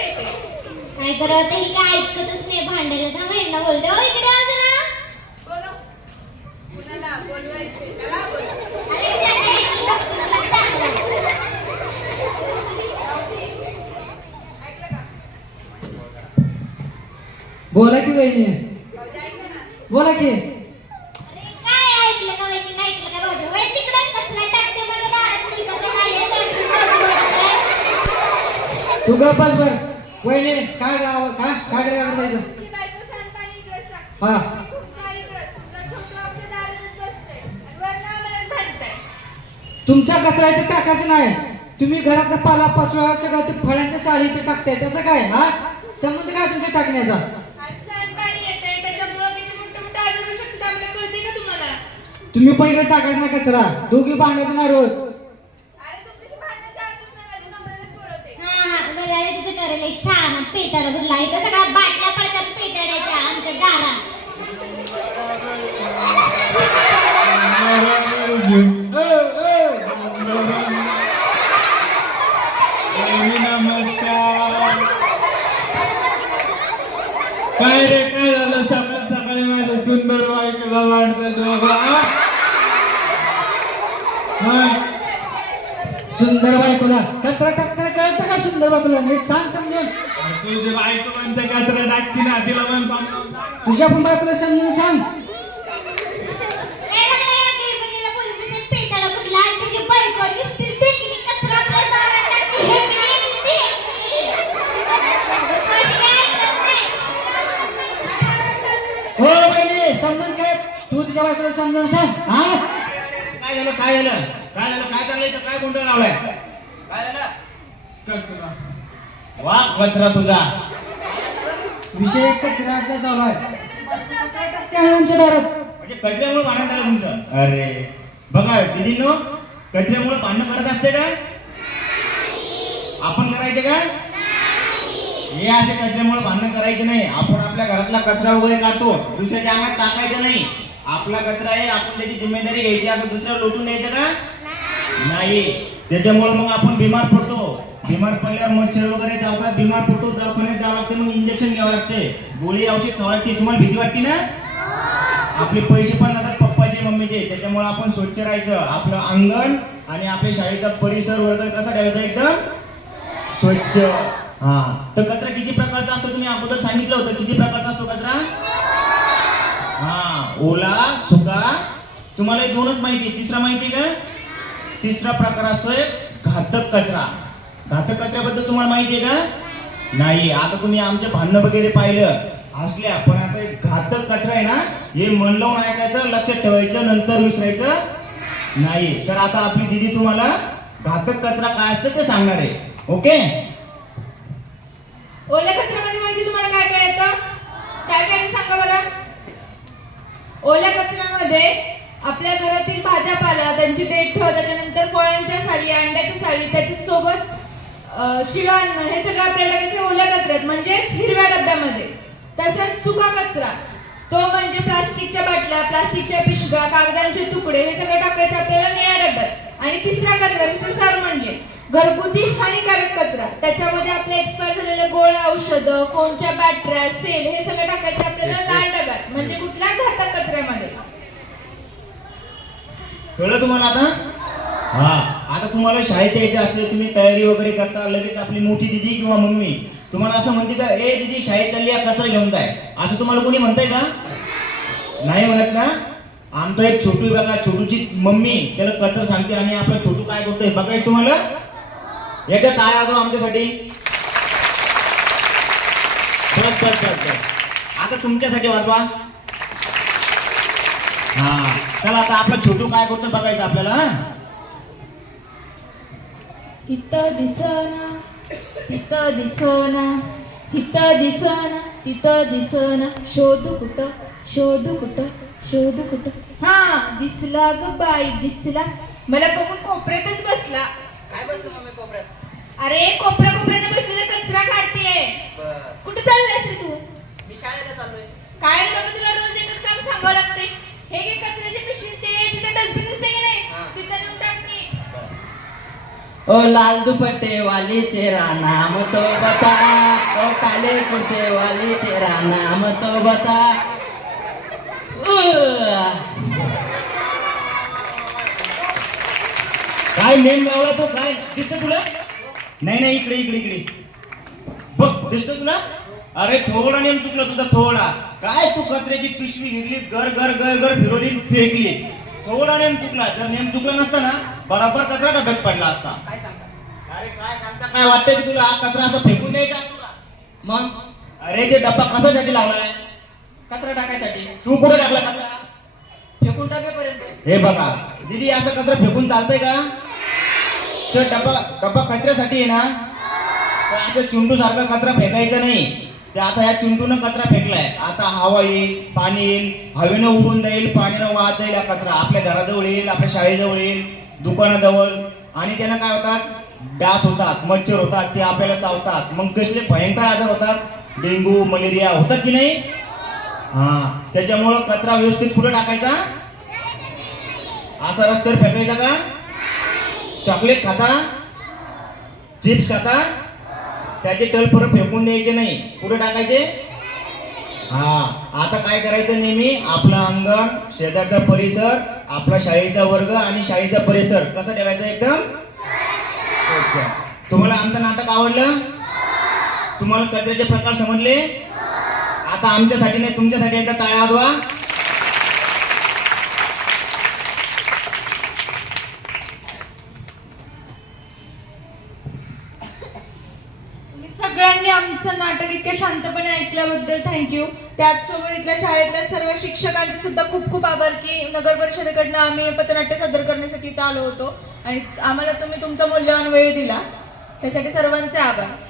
बरं ते ही काय ऐकतच नाही भांडायला थांब यांना बोलते हो इकडे आ जरा. बोलव. कुणाला बोलवायचे त्याला. अरे सांगा. ऐकलं का बोला की वहिनी. भाऊजी ऐका ना. बोला की. अरे काय ऐकलं का वहिनी? नाही ऐकलं का भाऊजी? वय तिकडे कचरा टाकते मला दारात तुम्ही कसं काय यायचं? तू गप बस बर. वहिनी काय गाव काय काय करायला जायचं. हा. तुम्ही घुमता इकडे. तुमचा छोटू आमच्या दारातच बसतोय. आणि वरनं आम्हालाच भांडताय. तुमचा कचरा इथे टाकायचं नाही तुम्ही घरातला पाला पाचवा सगळं ते फळांच्या साडी इथे टाकताय त्याचं काय हा संबंध काय तुमच्या टाकण्याचा? तुम्ही पहिले टाकायचं नाही कचरा दोघी भांडायचं नाही रोज अरे तुमच्याशी भांडणं झालीच नाही. माझ्या नवऱ्यालाच बोलवते. हा हा बघायला तिचं ठरलंय शहाणा पेटाला भरला. इथं सगळ्या बाटल्या पडतात पेटाड्याच्या आमच्या दारात नमस्कार काय रे काय झालं सकाळ सकाळी माझ्या सुंदर बायकोला वाटतं दोघं आ? हा? बायकोला कचरा टाकताना कळतं का सुंदर बायकोला नीट सांग समजून तुझी बायको म्हणते कचरा टाकती ना तिला पण सांग. तुझ्या पण बायकोला समजून सांग. हे बहिणी समजून काय तू तुझ्या बायकोला समजून सांग हा? काय झालं काय झालं? काय झालं काय चाललंय इथं? काय गोंधळ लावलाय? काय झालं? कचरा. वा कचरा तुझा. विषय कचऱ्याचा चालू आहे. त्यामुळे आमच्या दारात. म्हणजे कचऱ्यामुळे भांडण झालं तुमचं? अरे. बघा दिदीनो कचऱ्यामुळे भांडण करत असते का? आपण करायचे का? हे असे कचऱ्यामुळे भांडण करायचे नाही. आपण आपल्या घरातला कचरा वगैरे काढतो. दुसऱ्याच्या अंगात टाकायचं नाही. आपला कचरा आहे आपण त्याची जिम्मेदारी घ्यायची. असं दुसऱ्याला लोटून द्यायचं का? नाही. त्याच्यामुळे मग आपण बिमार पडतो. बिमार पडल्यावर मच्छर वगैरे चावतात बिमार पडतो. दवाखान्यात जावं लागते मग इंजेक्शन घ्यावं लागते. गोळी औषध खावं लागते. तुम्हाला भीती वाटते ना? आपले पैसे पण जातात पप्पाचे मम्मीचे. त्याच्यामुळे आपण स्वच्छ राहायचं. आपलं अंगण आणि आपल्या शाळेचा परिसर वगैरे कसा ठेवायचा एकदम? स्वच्छ. हा. तर कचरा किती प्रकारचा असतो तुम्ही अगोदर सांगितलं होतं. किती प्रकारचा असतो कचरा? हा. ओला सुका. तुम्हाला एक दोनच माहिती तिसरा माहिती आहे का? तिसरा प्रकार असतोय घातक कचरा. घातक कचऱ्याबद्दल तुम्हाला माहिती आहे का? नाही. आता तुम्ही आमचे भांडणं वगैरे पाहिलं असल्या पण आता एक घातक कचरा आहे ना हे मन लावून ऐकायचं लक्षात ठेवायचं नंतर विसरायचं नाही. तर आता आपली दिदी तुम्हाला घातक कचरा काय असतं ते सांगणार आहे. ओके? ओल्या कचऱ्यामध्ये माहिती तुम्हाला काय काय येतं? काय काय सांगा बरं? ओल्या कचऱ्यामध्ये आपल्या घरातील भाज्यापाला त्यांची देठ त्याच्यानंतर फळांच्या साली अंड्याच्या साली त्याच्या सोबत अं, शिळं अन्न हे सगळं आपल्याला टाकायचं ओल्या कचऱ्यात म्हणजेच हिरव्या डब्यामध्ये. तसंच सुका कचरा. तो म्हणजे प्लास्टिकच्या बाटल्या प्लास्टिकच्या पिशव्या कागदांचे तुकडे हे सगळं टाकायचं आपल्याला निळ्या डब्यात. आणि तिसरा कचरा जसं सर म्हणले घरगुती हानिकारक कचरा. त्याच्यामध्ये आपले एक्सपायर झालेले गोळ्या औषधं फोनच्या बॅटऱ्या सेल हे सगळं टाकायचं आपल्याला लाल डब्यात. म्हणजे कुठल्या घातक कचऱ्यामध्ये? कळलं तुम्हाला आता? हा. आता तुम्हाला शाळेत यायचं असले तुम्ही तयारी वगैरे करता लगेच आपली मोठी दिदी किंवा मम्मी. तुम्हाला असं म्हणते का ए दिदी शाळेत चालली या कचरा घेऊन जाय. असं तुम्हाला कोणी म्हणताय का? नाही म्हणत ना? आमचा एक छोटू बघा छोटूची मम्मी त्याला कचरा सांगते आणि आपला छोटू काय करतोय? बघायचं तुम्हाला? एकदा काय आलो आमच्यासाठी? आता तुमच्यासाठी वाजवा. हा. चला आता आपला छोटू काय करतो बघायचं आपल्याला हा? तिथं दिसना तिथं दिसना तिथं दिसना तिथं दिसना. शोधू कुठं शोधू कुठं शोधू कुठं. हा दिसला ग बाई दिसला. मला बघून कोपऱ्यातच बसला. काय बसलं मम्मी कोपऱ्यात? अरे कोपऱ्या कोपऱ्याने बसलेला कचरा काढतेय. बर. कुठे चाललायस रे तू? मी शाळेला चाललोय. काय रे बाबा तुला रोज एकच काम सांगावं लागते हे घे कचऱ्याची पिशवी ते तिथे डस्टबिन असते की नाही हा. तिथे नेऊन टाक नीट. ओ लाल दुपट्टे वाली तेरा नाम तो बता। ओ काले कुर्ते वाली तेरा नाम तो बता। काय नेम लावला तो? काय? दिसत तुला? नाही नाही इकडे इकडे इकडे. बघ दिसतो तुला? अरे थोडा नेम चुकला तुझा थोडा. काय तू कचऱ्याची पिशवी हिरली गर गर गर गर फिरवली फेकली? थोडा नेम चुकला. जर नेम चुकला नसता ना बरोबर कचरा डब्यात पडला असता. काय सांगता? अरे काय सांगता? काय वाटतंय की तुला? हा कचरा असा फेकून द्यायचा तुला? मग? अरे ते डब्बा कशासाठी लावलाय? कचरा टाकायसाठी. तू कुठे टाकला कचरा? फेकून टाकेपर्यंत हे बघा दीदी असं कचरा फेकून चालतंय का? तर डब्बा डब्बा कचऱ्यासाठी आहे ना तर असं चिंटू सारखा कचरा फेकायचा नाही. ते आता या चिंटूनं कचरा फेकलाय. आता हवा येईल पाणी येईल हवेनं उडून जाईल पाण्यानं वाहत जाईल हा कचरा. आपल्या घराजवळ येईल आपल्या शाळेजवळ येईल. दुकानाजवळ. आणि त्यानं काय होतात? डास होतात मच्छर होतात ते आपल्याला चावतात. मग कसले भयंकर आजार होतात? डेंग्यू मलेरिया होतात की नाही? हा. त्याच्यामुळं कचरा व्यवस्थित कुठं टाकायचा? असा रस्त्यावर फेकायचा का? चॉकलेट खाता? चिप्स खाता? त्याचे टल परत फेकून द्यायचे नाही. कुठे टाकायचे? हा आता काय करायचं नेहमी? आपलं अंगण शेजारचा परिसर आपला शाळेचा वर्ग आणि शाळेचा परिसर. कसा ठेवायचा एकदम? तुम्हाला आमचं नाटक आवडलं? तुम्हाला कचऱ्याचे प्रकार समजले? आता आमच्यासाठी नाही तुमच्यासाठी एकदा टाळ्या वाजवा. आमचं नाटक इतक्या शांतपणे ऐकल्याबद्दल थँक्यू त्याचसोबत इथल्या शाळेतल्या सर्व शिक्षकांचे सुद्धा खूप खूप आभार की नगर परिषदेकडनं आम्ही पथनाट्य सादर करण्यासाठी इथं आलो होतो. आणि आम्हाला तुम्ही तुमचा मूल्यवान वेळ दिला. त्यासाठी सर्वांचे आभार.